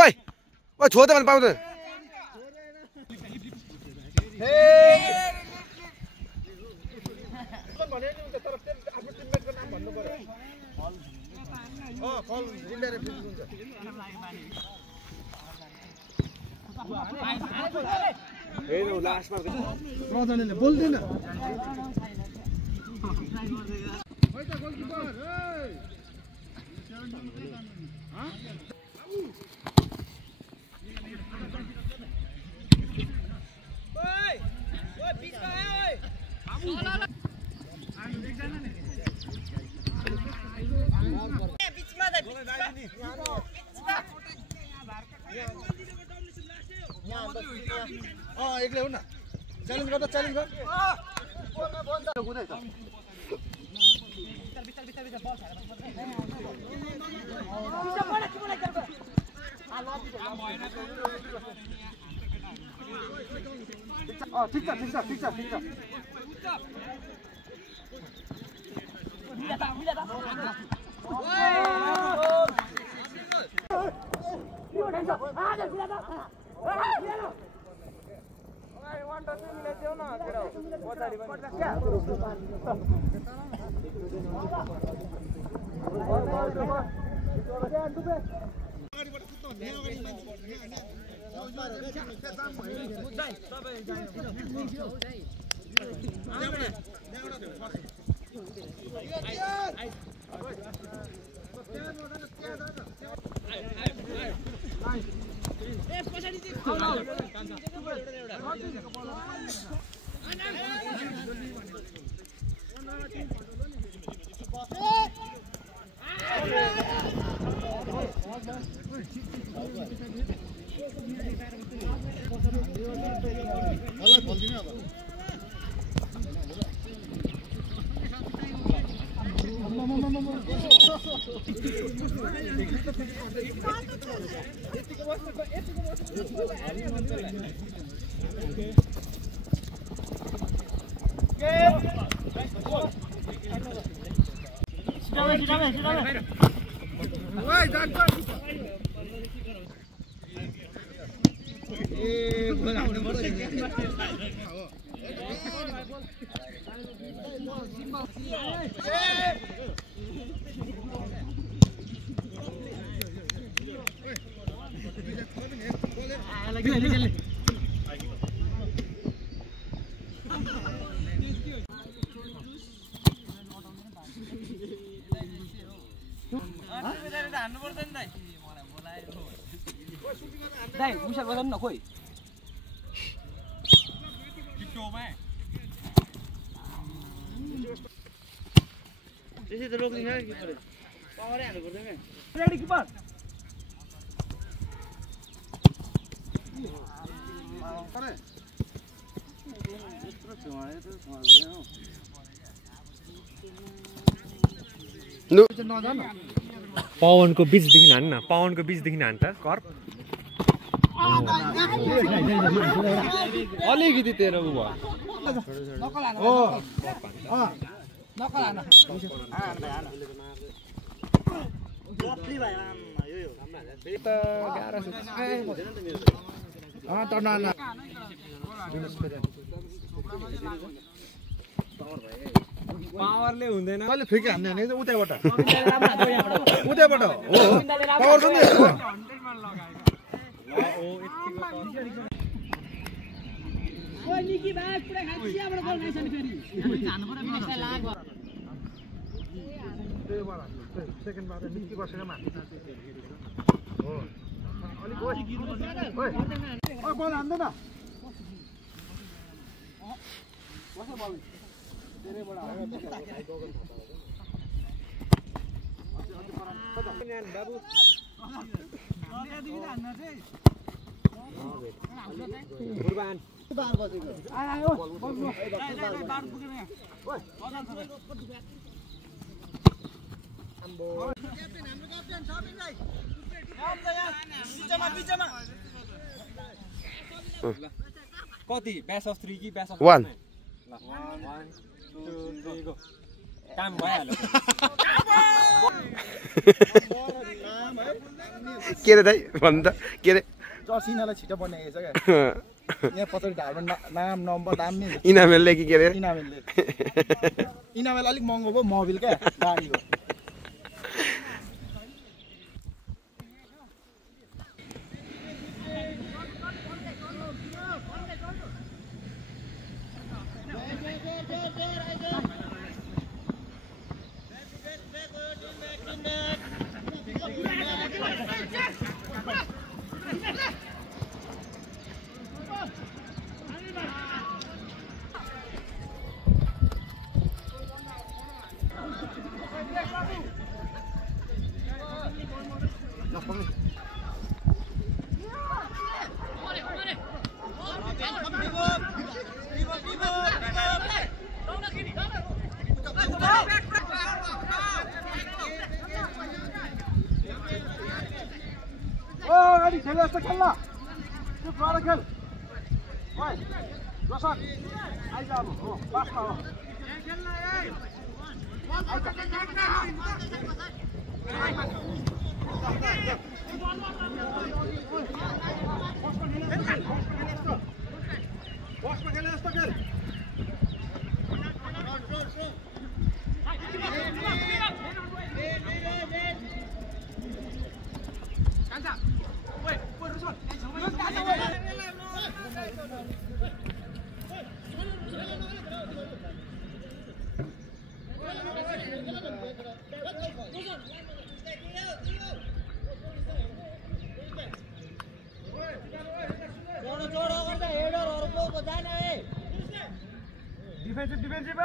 ओइ ओइ छोड त भने पाउँदैन बोल्दैन एक्लै हो न च्यालेन्ज गर च्यालेन्ज गर ठिक छ ठिक छ ठिक छ ठिक छ Đây, muốn sao có thân nó khôi. This is the rope here. Power and go there. Ready, keep on. Come No. Pawan को बीच देखि हान्न पवन को बीच देखि हान्न त कर अलिकति तेरो उ भयो ओ नकल हान त गाह्रो पावरले हुँदैन कहिले फेरि हान्ने नि उतैबाट उतैबाट हो पावर छ नि ओइ निकी भाइ पुरै खासियाबाट गोल खाइछ नि फेरि जानु पर्यो नेक्स्ट लाग सेकेन्ड मा निकी बसेर माथि हो अलिक ओइ ओइ बल हान्दैन बस बल तेरे बडा आयो बाबु कुर्बान बार बसेको आयो बार पुग्यो यहाँ ओइ क्याप्टेन हाम्रो क्याप्टेन सबिन भाइ बिचमा कति ब्यास अफ 3 कि ब्यास अफ 1 1 2 3 गो काम भइहाल्यो के रे दाइ भन्नु त के रे जर्सीनालाई छिटो बनाएको छ क्या यहाँ पछाडि ढाल्नु नाम नम्बर दाम नि इनामेलले के रे इनामेल अलिक महँगो भयो मोबिल क्या गाडी हो खेल जस्तो खेल्न त्यो गएर खेल ओइ रोशन आइज अब हो पासमा हो बसमा खेल जस्तो खेल डिफेन्सिभ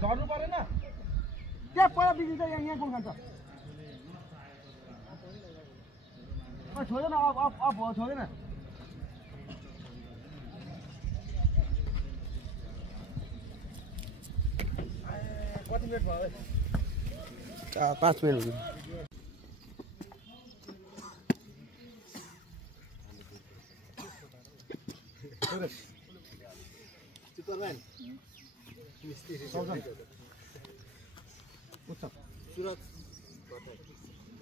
झर्नु परेन क्या पहिला बिग्रिन्छ यहाँ कोन खान्छ छोडेन अफ हो छोडेन कति मिनट भयो 5 मिनट हो सुरत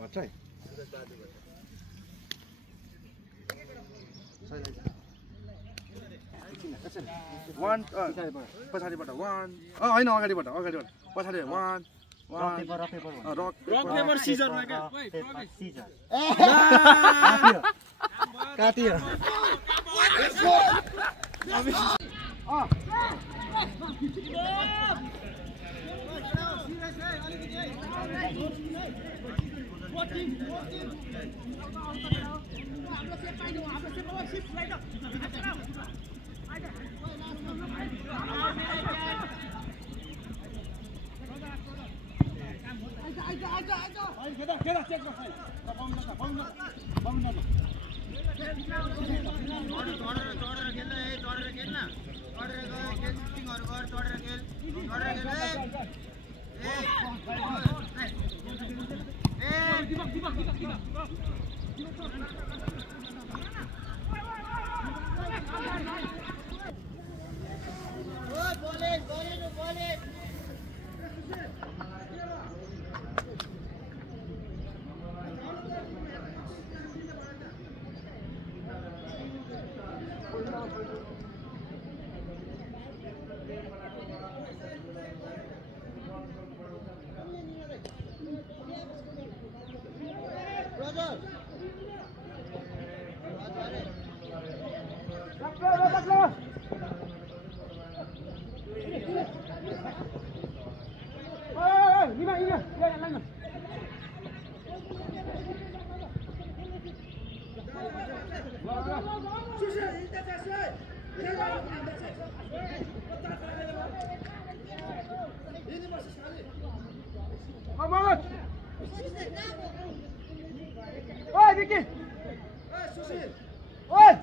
भट्टाई 1 पछाडिबाट 1 होइन अगाडिबाट पछाडि 1 रक पेपर सिजरमा काटियो Oi, Vicky! Oi, Sushi! Oi!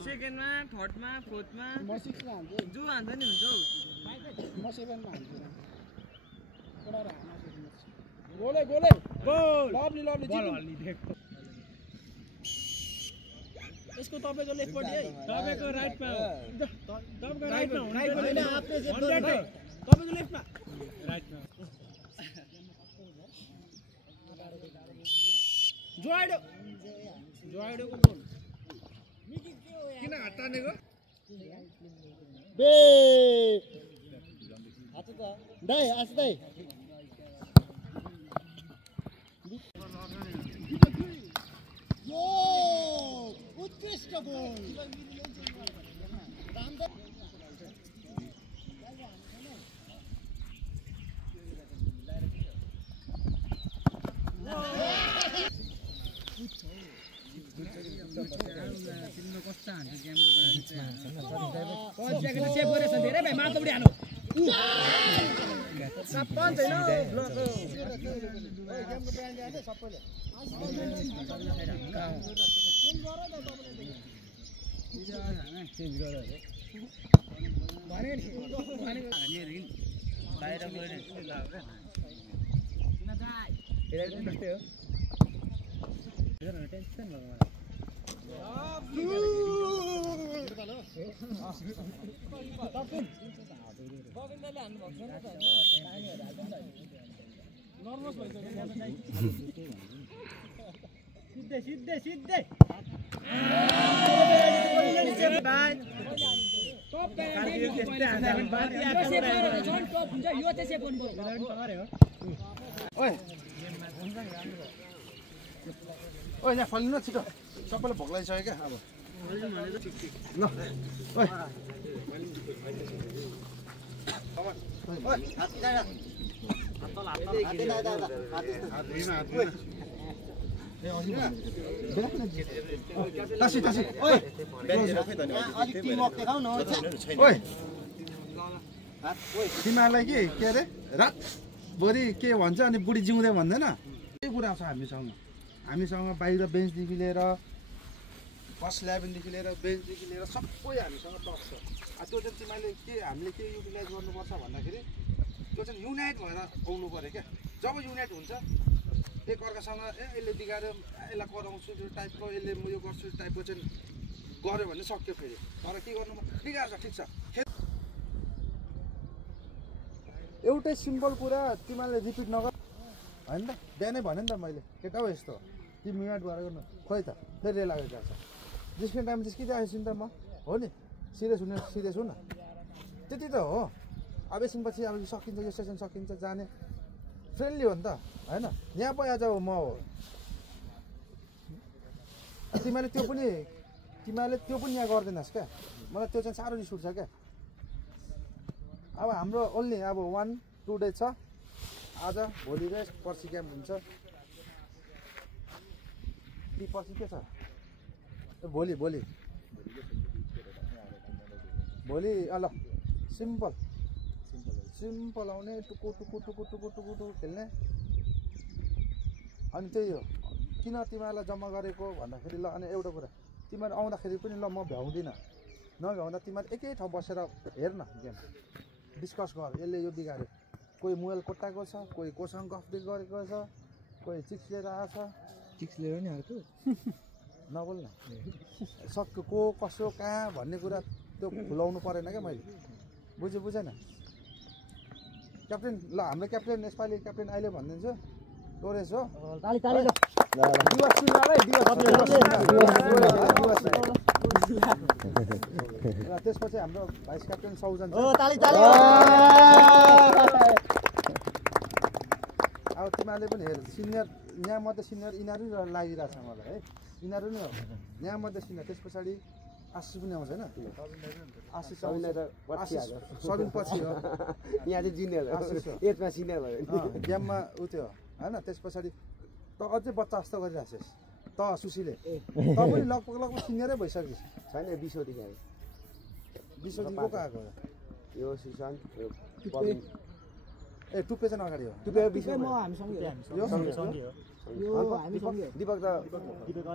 सेकेन्डमा थर्डमा फोर्थमा म 6 मा हान्छु जो हान्छ नि हुन्छ हौ म 7 मा हान्छु एउटा गोले गोले गोल लभली लभली यसको तपाईको लेफ्टपट्टि है तपाईको राइटमा हो तपाईको राइटमा होइन आपले जे तपाईको लेफ्टमा राइटमा जोआइडोको गोल किन हटानेको बे आछु त दाइ आछु दाइ यो उत्कृष्ट गोल कस्तो हान्छ गेमको बेला सेभ गरेछ धेरै भाइ मार्कोबाट हाल्नु सरपञ्च हैन ब्लक हो गेमको ब्रान्ड आछ सबैले चेन्ज गर भने नि बाहिर गएर त्यस्तै हो टेन्सन भयो सिद्धै सिद्धै ओइ यहाँ फल्नु न छिटो सबैले भोक लागिसक्यो क्या अब ल ओइ तासी तासी ओइ अलिक टिमवर्क देखाउ न ओइ तिमीहरूलाई के अरे रातभरि के भन्छ अनि बुढी जिउँदै भन्दैन त्यही कुरा छ हामीसँग बाहिर बेन्चदेखि लिएर फर्स्ट 11देखि लिएर बेन्चदेखि लिएर सबै हामीसँग टच छ त्यो चाहिँ तिमीले हामीले के युटिलाइज गर्नुपर्छ भन्दाखेरि त्यो चाहिँ युनाइट भएर आउनु पऱ्यो क्या जब युनाइट हुन्छ एकअर्कासँग यसले बिगाऱ्यो यसलाई कराउँछु त्यो टाइपको यसले म यो गर्छु टाइपको चाहिँ गऱ्यो भने सक्यो फेरि तर के गर्नु बिगार्छ ठिक छ एउटै सिम्पल कुरा तिमीले रिपिट नगर होइन त बिहानै भने नि त मैले केटा हो यस्तो तिमी युनाइट भएर गर्नु खोइ त फेरि रे लागेर जान्छ जिस्किने टाइम जिस्किँदै आएछु नि त म हो नि सिरियस हुँ न त्यति त हो अब एकछिनपछि अब सकिन्छ यो सेसन सकिन्छ जाने फ्रेन्डली हो नि त होइन यहाँ पो आज म हो तिमीले त्यो पनि यहाँ गर्दैनस् क्या मलाई त्यो चाहिँ साह्रो रिस उठ्छ क्या अब हाम्रो ओन्ली अब 1-2 डे छ आज भोलि रेस्ट पर्सि गेम हुन्छ पर्सि के छ भोलि ल सिम्पल आउने टुकु खेल्ने अनि त्यही हो किन तिमीहरूलाई जम्मा गरेको भन्दाखेरि ल अनि एउटा कुरा तिमीहरू आउँदाखेरि पनि ल म भ्याउँदिनँ नभ्याउँदा तिमीहरू एकै ठाउँ बसेर हेर न गेम डिस्कस गर यसले यो बिगाऱ्यो कोही मोबाइल कोट्टाको छ कोही कोसँग गफ गरेको छ कोही चिक्स लिएर आएछ चिक्स लिएर नि अर्को नबोल न सक्यो को कसो कहाँ भन्ने कुरा त्यो खुलाउनु परेन क्या मैले बुझेन क्याप्टेन ल हाम्रो क्याप्टेन यसपालि क्याप्टेन अहिले भनिदिन्छु टोरेस हो ताली ताली ल र त्यसपछि हाम्रो भाइस क्याप्टेन सौजन छ ताली ताली अब तिमीहरूले पनि हेर सिनियर यहाँ मध्ये सिनियर यिनीहरू नै लागिरहेछ मलाई है यिनीहरू नै हो यहाँ मध्ये सिनियर त्यस पछाडि आशिष पनि आउँछ होइन आशिष सबिन पछि हो यहाँ चाहिँ जुनियर एजमा सिनियर भयो गेममा उ त्यो होइन त्यस पछाडि त अझै बच्चा जस्तो गरिरहेछस् त सुशीले त पनि लगभग सिनियरै भइसकिस् छैन बिसौदेखि आयो विश्वदेखि को आएको हो यो सुशान्त ए टुप्पे चाहिँ अगाडि हो टुप्पे बिसो म हामीसँगै यो यो हामीसँगै दिपक त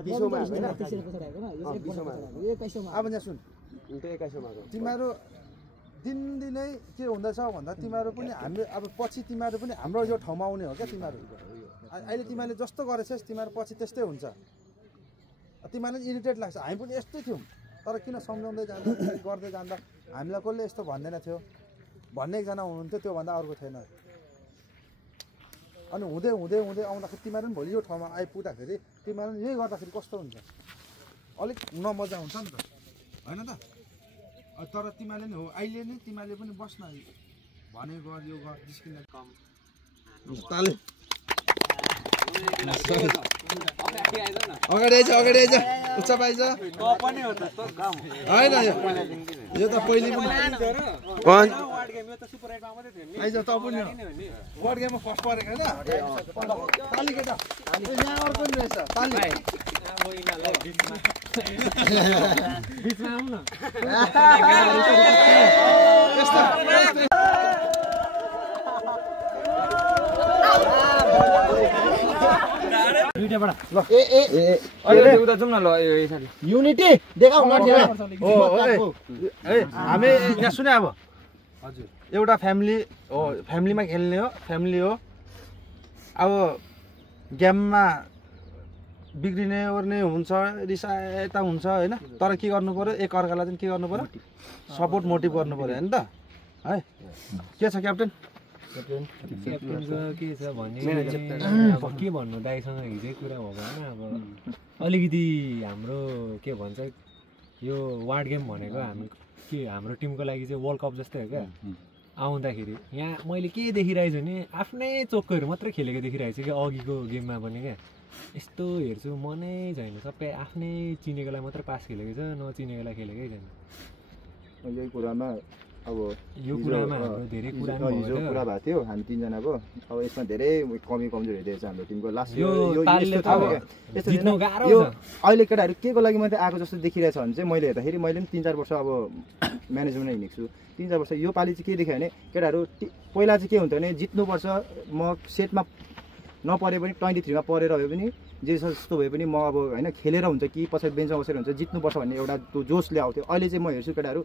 बिसोमा आएको होइन त्यसरी पछाडि आएको यो चाहिँ बिसोमा यो 21 मा अब यहाँ सुन त्यो 21 मा आएको तिमीहरू दिनदिनै के हुँदैछ भन्दा तिमीहरू पनि हामी अब पछि तिमीहरू पनि हाम्रो यो ठाउँमा आउने हो क्या तिमीहरू अहिले तिमीहरूले जस्तो गरेछस् तिमीहरू पछि त्यस्तै हुन्छ तिमीहरूलाई इरिटेट लाग्छ हामी पनि यस्तै थियौँ तर किन सम्झाउँदै जाँदा गर्दै जाँदा हामीलाई कसले यस्तो भन्दैन थियो भन्ने एकजना हुनुहुन्थ्यो त्योभन्दा अर्को थिएन अनि हुँदै हुँदै हुँदै आउँदाखेरि तिमीहरू पनि भोलि यो ठाउँमा आइपुग्दाखेरि तिमीहरू पनि यही गर्दाखेरि कस्तो हुन्छ अलिक नमजा हुन्छ नि त होइन त तर तिमीहरूले नि हो अहिले नै तिमीहरूले पनि बस्न भने गर यो गर जिस्किन कम ताले अगाडि आइज उच्च पाइज होइन यो त पहिले पनि आइज त पनि वार्ड गेममा फर्स्ट परेको होइन ताली केटा यहाँ अर्को नि रहेछ ताली बिचमा आउँ न दुईटाबाट ल अहिले उता जाउँ न ल यसरी युनिटी देखाउ न हो हामी यहाँ सुने अब हजुर एउटा फ्यामिली हो फ्यामिलीमा खेल्ने हो फ्यामिली हो अब गेममा बिग्रिने ओर्ने हुन्छ रिसा यता हुन्छ होइन तर के गर्नु पर्यो एकअर्कालाई चाहिँ के गर्नु पर्यो सपोर्ट मोटिभ गर्नु पर्यो होइन त है के छ क्याप्टेन क्याप्टेनको के छ भने अब के भन्नु दाइसँग हिजै कुरा भएको होइन अब अलिकति हाम्रो के भन्छ यो वार्ड गेम भनेको हामी के हाम्रो टिमको लागि चाहिँ वर्ल्ड कप जस्तै हो क्या आउँदाखेरि यहाँ मैले के देखिरहेछु भने आफ्नै चोक्कोहरू मात्रै खेलेको देखिरहेको छु क्या अघिको गेममा पनि क्या यस्तो हेर्छु मनै छैन सबै आफ्नै चिनेकोलाई मात्रै पास खेलेको छ नचिनेकोलाई खेलेकै छैन यही कुरामा अब यो कुरामा हाम्रो धेरै कुरा हिजो कुरा भएको थियो हामी तिनजनाको अब यसमा धेरै कमी कमजोरी हेरिरहेछ हाम्रो टिमको लास्ट अहिले केटाहरू के को लागि मात्रै आएको जस्तो देखिरहेछ भने चाहिँ मैले हेर्दाखेरि मैले पनि 3-4 वर्ष अब म्यानेजमेन्टमा हिँडेको छु 3-4 वर्ष यो पालि चाहिँ के देखेँ भने केटाहरू पहिला चाहिँ के हुन्थ्यो भने जित्नुपर्छ म सेटमा नपरे पनि 23 मा परेर भए पनि जे जस्तो भए पनि म अब होइन खेलेर हुन्छ कि पछाडि बेन्चमा बसेर हुन्छ जित्नुपर्छ भन्ने एउटा त्यो जोसले आउँथ्यो अहिले चाहिँ म हेर्छु केटाहरू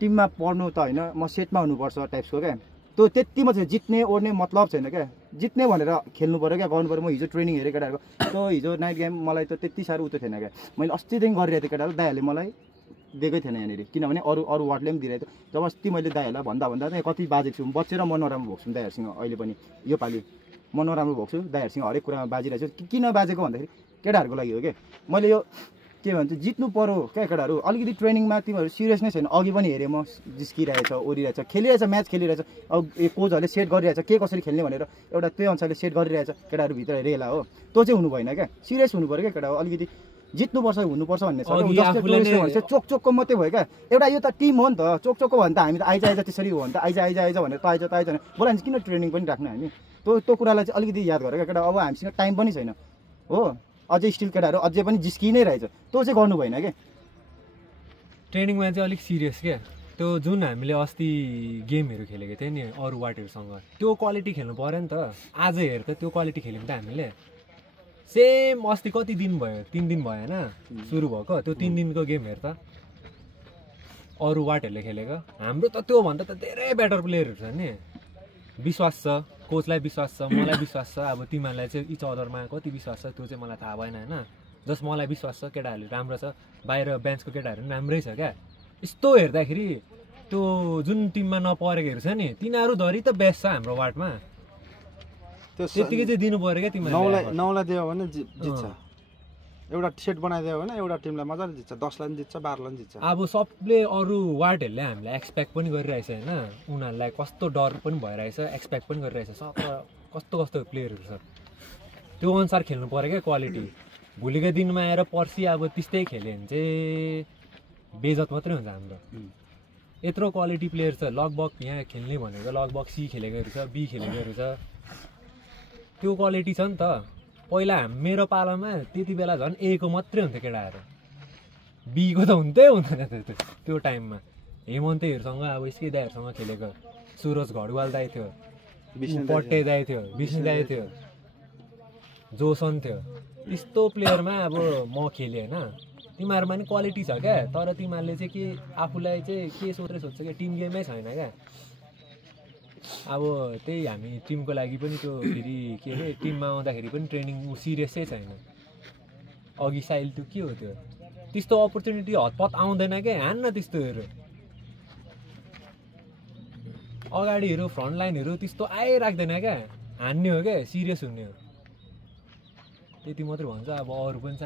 टिममा पढ्नु त होइन म सेटमा हुनुपर्छ टाइप्सको क्या त्यो त्यति मात्रै जित्ने ओर्ने मतलब छैन क्या जित्ने भनेर खेल्नु पऱ्यो क्या गर्नु पऱ्यो म हिजो ट्रेनिङ हेरेँ केटाहरूको त्यो हिजो नाइट गेम मलाई त त्यति साह्रो उतो थिएन क्या मैले अस्तिदेखि गरिरहेको थिएँ केटाहरू दाइहरूले मलाई दिएकै थिएन यहाँनिर किनभने अरू वार्डले पनि दिइरहेको थियो जब अस्ति मैले दाइहरूलाई भन्दा चाहिँ कति बाजेको छु बचेर म नराम्रो भएको छु दाइहरूसँग अहिले पनि योपालि म नराम्रो भएको छु दाइहरूसँग हरेक कुरामा बाजिरहेको छु किन बाजेको भन्दाखेरि केटाहरूको लागि हो क्या मैले यो के भन्छ जित्नु पर्यो क्या केटाहरू अलिकति ट्रेनिङमा तिमीहरू सिरियस नै छैन अघि पनि हेरेँ म जिस्किरहेछ ओरिरहेछ खेलिरहेछ म्याच खेलिरहेछ अब कोचहरूले सेट गरिरहेछ के कसरी खेल्ने भनेर एउटा त्यही अनुसारले सेट गरिरहेछ केटाहरू भित्र रेला हो त्यो चाहिँ हुनु भएन क्या सिरियस हुनु पऱ्यो क्या केटा अलिकति जित्नुपर्छ हुनुपर्छ भन्ने छ जस्तै टुरिस्टले भनेपछि चोकचोकको मात्रै भयो क्या एउटा यो त टिम हो नि त चोकचोकको भने त हामी त आइज त्यसरी हो भने त आइज भनेर त आइज भने बोला किन ट्रेनिङ पनि राख्नु हामी त्यो कुरालाई चाहिँ अलिकति याद गरेर क्या केटा अब हामीसँग टाइम पनि छैन हो अझै स्टिल केटाहरू अझै पनि जिस्कि नै रहेछ त्यो चाहिँ गर्नु भएन क्या ट्रेनिङमा चाहिँ अलिक सिरियस क्या त्यो जुन हामीले अस्ति गेमहरू खेलेको थियो नि अरू वार्डहरूसँग त्यो क्वालिटी खेल्नु पऱ्यो नि त आज हेर त त्यो क्वालिटी खेल्यौँ त हामीले सेम अस्ति कति दिन भयो 3 दिन भयो होइन सुरु भएको त्यो 3 दिनको गेम हेर त अरू वार्डहरूले खेलेको हाम्रो त त्योभन्दा त धेरै बेटर प्लेयरहरू छ नि विश्वास छ कोचलाई विश्वास छ मलाई विश्वास छ अब तिमीहरूलाई चाहिँ इच अदरमा कति विश्वास छ त्यो चाहिँ मलाई थाहा भएन होइन जस मलाई विश्वास छ केटाहरूले राम्रो छ बाहिर बेन्चको केटाहरू पनि राम्रै छ क्या यस्तो हेर्दाखेरि त्यो जुन टिममा नपरेकोहरू छ नि तिनीहरू धरि त बेस्ट छ हाम्रो वार्डमा त्यतिकै चाहिँ दिनु पऱ्यो क्या तिमीलाई 9लाई दियो भने जित्छ एउटा सेट बनाइदियो भने एउटा टिमलाई मजाले जित्छ 10लाई पनि जित्छ 12लाई पनि जित्छ अब सबले अरू वार्डहरूले हामीलाई एक्सपेक्ट पनि गरिरहेछ होइन उनीहरूलाई कस्तो डर पनि भइरहेछ एक्सपेक्ट पनि गरिरहेछ सब कस्तो कस्तो प्लेयरहरू छ त्यो अनुसार खेल्नु पऱ्यो क्या क्वालिटी भोलिको दिनमा आएर पर्सि अब त्यस्तै खेल्यो भने चाहिँ बेइज्जत मात्रै हुन्छ हाम्रो यत्रो क्वालिटी प्लेयर छ लगभग यहाँ खेल्ने भनेको लगभग सी खेलेकोहरू छ बी खेलेकोहरू छ त्यो क्वालिटी छ नि त पहिला मेरो पालामा त्यति बेला झन् ए को मात्रै हुन्थ्यो केटाहरू बीको त हुँदैन त्यो टाइममा हेमन्तहरूसँग अब स्के दाईहरूसँग खेलेको सुरज घडुवाल दाई थियो पट्टे दाई थियो विष्णु दाई थियो जोसन थियो त्यस्तो प्लेयरमा अब म खेलेँ होइन तिमीहरूमा नि क्वालिटी छ क्या तर तिमीहरूले चाहिँ के आफूलाई चाहिँ के सोच्छ क्या टिम गेमै छैन क्या अब त्यही हामी टिमको लागि पनि त्यो फेरि के अरे टिममा आउँदाखेरि पनि ट्रेनिङ सिरियसै छैन अघि साइल त्यो के हो त्यो त्यस्तो अपर्च्युनिटी हतपत आउँदैन क्या हान्न त्यस्तोहरू अगाडिहरू फ्रन्ट लाइनहरू त्यस्तो आइराख्दैन क्या हान्ने हो क्या सिरियस हुने हो त्यति मात्रै भन्छ अब अरू पनि छ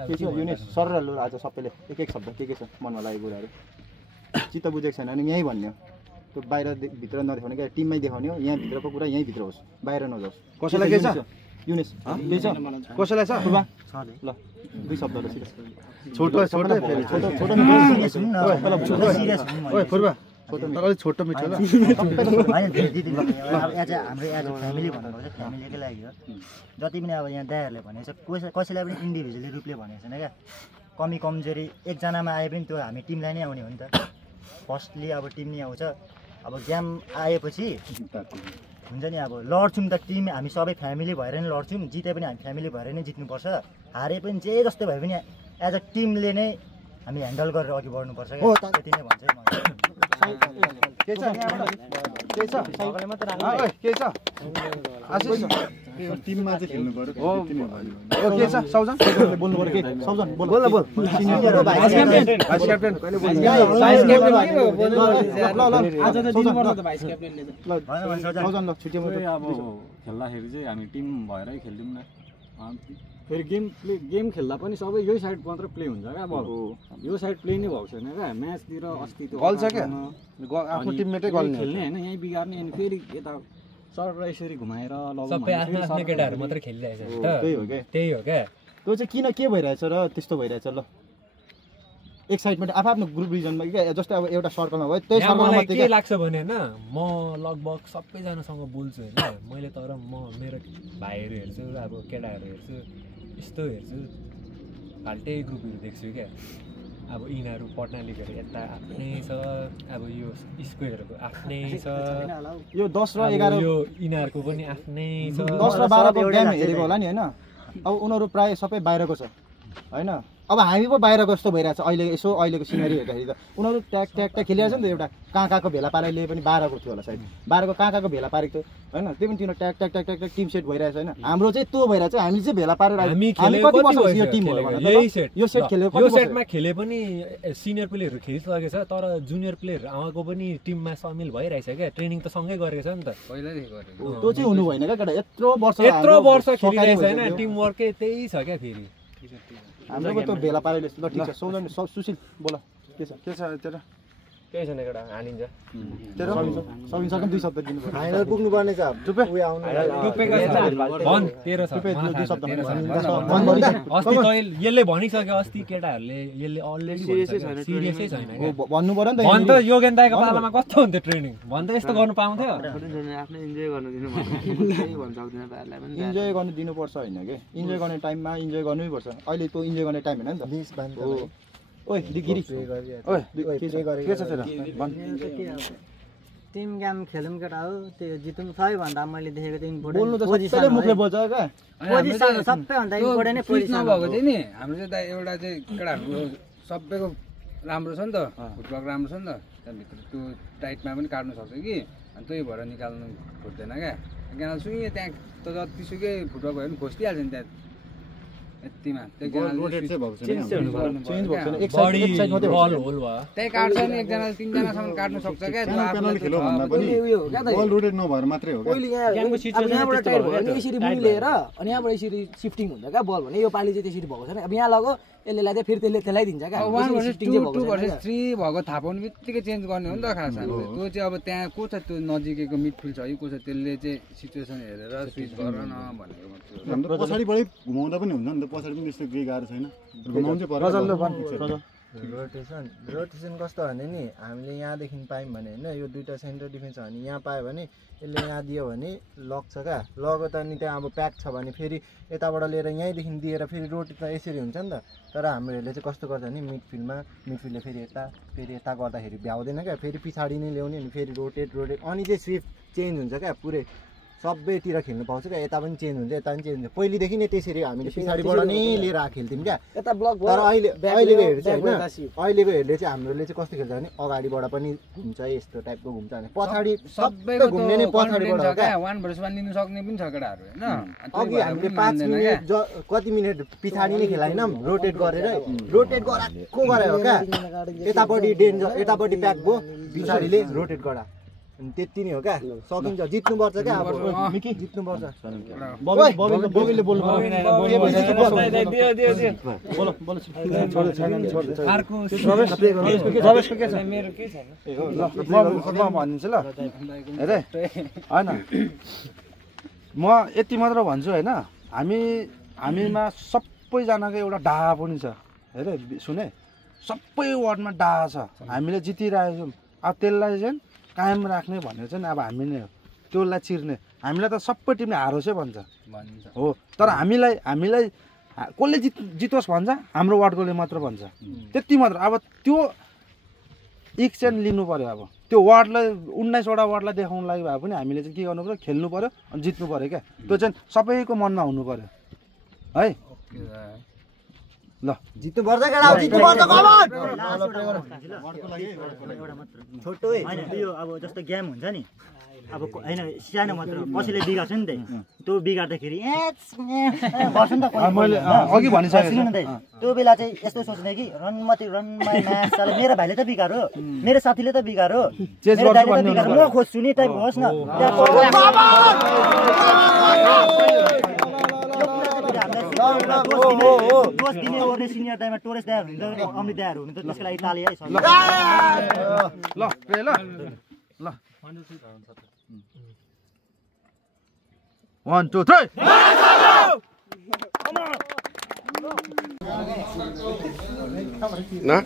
सरल आज सबैले एक एक शब्द के छ मनमा लागेको कुराहरू चित्त बुझेको छैन भने यहीँ भन्ने हो त्यो बाहिर भित्र नदेखाउने क्या टिममै देखाउने हो यहाँ भित्रको कुरा यहीँ भित्र होस् बाहिर नजाओस् कसैलाई के छ युनिस के छ कसैलाई छ ल दुई शब्द ल छोटो छोटो छोटो अलिक छोटो मिठो ल हाम्रो एज अ फ्यामिली भन्नुभएको चाहिँ फ्यामिलीकै लागि हो जति पनि अब यहाँ दाइहरूले भनेको छ कसैलाई पनि इन्डिभिजुअली रूपले भनेको छैन क्या कमी कमजोरी एकजनामा आए पनि त्यो हामी टिमलाई नै आउने हो नि त फर्स्टली अब टिम नै आउँछ अब गेम आएपछि हुन्छ नि अब लड्छौँ त टिम हामी सबै फ्यामिली भएर नै लड्छौँ जिते पनि हामी फ्यामिली भएर नै जित्नुपर्छ हारे पनि जे जस्तो भए पनि एज अ टिमले नै हामी ह्यान्डल गरेर अघि बढ्नुपर्छ क्या त्यति नै भन्छ के छ के छ के छ आशिष टिममा चाहिँ खेल्नु पर्यो हो के छ सौजन बोल्नु पर्यो के सौजन बोल भाइस क्याप्टेन आज त दिनुपर्छ त भाइस क्याप्टेनले सौजन ल छुट्टी अब खेल्दाखेरि चाहिँ हामी टिम भएरै खेल्दिउँ न फेरि गेम खेल्दा पनि सबै यही साइड मात्र प्ले हुन्छ क्या अब यो साइड प्ले नै भएको छैन क्या म्याचतिर अस्ति त्यो गल्छ क्या आफ्नो टिममेटै गल्ने खेल्ने होइन यहीँ बिगार्ने अनि फेरि यता सर यसरी घुमाएर सबै आफ्नो आफ्नो केटाहरू मात्रै खेलिरहेछ नि त त्यही हो क्या त्यो चाहिँ किन के भइरहेछ र त्यस्तो भइरहेछ ल एक साइडमा आफ्नो ग्रुप रिजनमा क्या जस्तै अब एउटा सर्कलमा भयो त्यही सर्कलमा के लाग्छ भने होइन म लगभग सबैजनासँग बोल्छु होइन मैले तर म मेरो भाइहरू हेर्छु अब केटाहरू हेर्छु यस्तो हेर्छु फाल्टै ग्रुपहरू देख्छु क्या अब यिनीहरू पटनालीहरू यता आफ्नै छ अब यो स्क्वेयरहरूको आफ्नै छ यो 10 र 11 यो यिनीहरूको पनि आफ्नै छ 10 र 12 को गेम हेरेको होला नि होइन अब उनीहरू प्राय सबै बाहिरको छ होइन अब हामी पो बाहिरको जस्तो भइरहेछ अहिले यसो अहिलेको सिनेरी हेर्दाखेरि त उनीहरू ट्याक ट्याक ट्याक खेलिरहेछ नि त एउटा कहाँको भेला पारेले पनि 12 को थियो होला सायद 12 को कहाँको भेला पारेको थियो होइन त्यो पनि तिनीहरू ट्याक ट्याक ट्याक ट्याक टिम सेट भइरहेछ होइन हाम्रो चाहिँ त्यो भइरहेछ हामीले चाहिँ भेला पारेर हामी कति वर्ष यो टिम हो यही सेट यो सेट खेलेको यो सेटमा खेले पनि सिनियर प्लेयरहरू खेलिसकेको छ तर जुनियर प्लेयरहरू आएको पनि टिममा सामेल भइरहेछ क्या ट्रेनिङ त सँगै गरेको छ नि त पहिल्यैदेखि गरेको त्यो चाहिँ हुनु भएन क्या केटा यत्रो वर्ष खेलिरहेछ होइन टिम वर्कै त्यही छ क्या फेरि हाम्रो त भेला पारेले ल ठिक छ सौजन सुशील बोल के छ तेरो केही छैन केटा हालिन्छ तेरो सबिन सकिन दुई शब्द दिनु पर्यो फाइनल पुग्नु पर्ने छ टुपे उयो आउनु भन तेरो छ दुई शब्द अस्ति यसले भनिसक्यो अस्ति केटाहरूले यसले अलरेडी सिरियसै छैन भन्नु पर्यो नि त भन त योगेन दाइको पालामा कस्तो हुन्थ्यो ट्रेनिङ भन त यस्तो गर्नु पाउँथ्यो आफ्नो इन्जोय गर्न दिनु भन्छ इन्जोय गर्नु दिनुपर्छ होइन कि इन्जोय गर्ने टाइममा इन्जोय गर्नै पर्छ अहिले त्यो इन्जोय गर्ने टाइम होइन नि त ओइ गिरी ओइ के छ तेरो भन टिम गेम खेलौँ केटा हो त्यो जितौँ सबैभन्दा मैले देखेको चाहिँ बोल्नु त सबैले मुखले बोल्छ क्या पोजिसन सबैभन्दा इम्पोर्टेन्ट नै पोजिसन भएको थियो नि हाम्रो चाहिँ एउटा चाहिँ केटाहरूको सबैको राम्रो छ नि त फुटबल राम्रो छ नि त त्यहाँभित्र त्यो टाइटमा पनि काट्नु सक्छ कि अनि त्यही भएर निकाल्नु खोज्दैन क्या किनभने सुइँ त्यहाँ त जतिसुकै फुटबल भयो भने खोस्टिहाल्छ नि त्यहाँ यतिमा त्यही काट्छ नि एकजना 3जनासम्म काट्नु सक्छ क्या बल रोटेट नभएर मात्रै हो पहिले यहाँबाट टाइट भयो भने यसरी मुनि लिएर अनि यहाँबाट यसरी सिफ्टिङ हुन्छ क्या बल भने यो पालि चाहिँ त्यसरी भएको छैन अब यहाँ लग्यो यसले लाग्यो फेरि त्यसले त्यसलाई दिन्छ क्या 1 भर्सेस 2 भर्सेस 3 भएको थाहा पाउने बित्तिकै चेन्ज गर्ने हो नि त खास त्यो चाहिँ अब त्यहाँ को छ त्यो नजिकैको मिडफिल्ड छ कि को छ त्यसले चाहिँ सिचुएसन हेरेर स्विच गर न भनेको हाम्रो पछाडिबाटै घुमाउँदा पनि हुन्छ नि त पछाडि पनि त्यस्तो केही गाह्रो छैन घुमाउनु चाहिँ पर्छ रोटेसन कस्तो भने नि हामीले यहाँदेखि पायौँ भने होइन यो दुईवटा सेन्टर डिफेन्स छ भने यहाँ पायो भने यसले यहाँ दियो भने लग्छ क्या लग्यो त अनि त्यहाँ अब प्याक छ भने फेरि यताबाट लिएर यहीँदेखि दिएर फेरि रोटेट त यसरी हुन्छ नि त तर हाम्रोहरूले चाहिँ कस्तो गर्छ भने मिडफिल्डले फेरि यता गर्दाखेरि भ्याउँदैन क्या फेरि पछाडि नै ल्याउने अनि फेरि रोटेट अनि चाहिँ स्विफ्ट चेन्ज हुन्छ क्या पुरै सबैतिर खेल्नु पाउँछ क्या यता पनि चेन्ज हुन्छ यता पनि चेन्ज हुन्छ पहिलेदेखि नै त्यसरी हामीले पछाडिबाट नै लिएर खेल्थ्यौँ क्या तर अहिलेको हेर्नु चाहिँ होइन अहिलेको हेर्ले चाहिँ हाम्रोले चाहिँ कस्तो खेल्छ भने अगाडिबाट पनि घुम्छ यस्तो टाइपको घुम्छ भने पछाडि सबैको घुम्ने नै पछाडिबाट क्या 1 भर्सेस 1 लिनु सक्ने पनि छ केटाहरू होइन अघि हामीले 5 मिनेट कति मिनेट पछाडि नै खेलाएनौँ रोटेट गराएको गरे हो क्या यतापट्टि डेन्जर यतापट्टि प्याक भयो पछाडिले रोटेट गरा त्यति नै हो क्या सकिन्छ जित्नुपर्छ क्या अब जित्नुपर्छ बबीले बोल्नु भनिदिन्छु ल हेरे होइन म यति मात्र भन्छु होइन हामीमा सबैजनाको एउटा डाहा पनि छ हेरे सुने सबै वार्डमा डाहा छ हामीले जितिरहेको छौँ अब त्यसलाई चाहिँ कायम राख्ने भनेर चाहिँ अब हामी नै हो त्यसलाई चिर्ने हामीलाई त सबै टिमले हारोसै भन्छ हो तर हामीलाई कसले जितोस् भन्छ हाम्रो वार्डकोले मात्र भन्छ त्यति मात्र अब त्यो एक्सन लिनु पर्यो अब त्यो वार्डलाई 19वटा वार्डलाई देखाउनु लागि भए पनि हामीले चाहिँ के गर्नु पर्यो खेल्नु पर्यो अनि जित्नु पर्यो क्या त्यो चाहिँ सबैको मनमा हुनु पर्यो है ल जित्नुपर्छ छोटो यो अब जस्तो गेम हुन्छ नि अब होइन सानो मात्र कसैले बिगार्छ नि त त्यो बिगार्दाखेरि बस्नु नि त मैले अघि भनिसकेँ त्यो बेला चाहिँ यस्तो सोच्ने कि रनमा म्याच मेरो भाइले त बिगारो मेरो साथीले त बिगारो म खोज्छु नि टाइप होस् न सिनियर टाइममा टोरेस दायाहरू हुनु त अमृत दायाहरू हुनु त त्यसको लागि ताली है ल 1 2 3 ना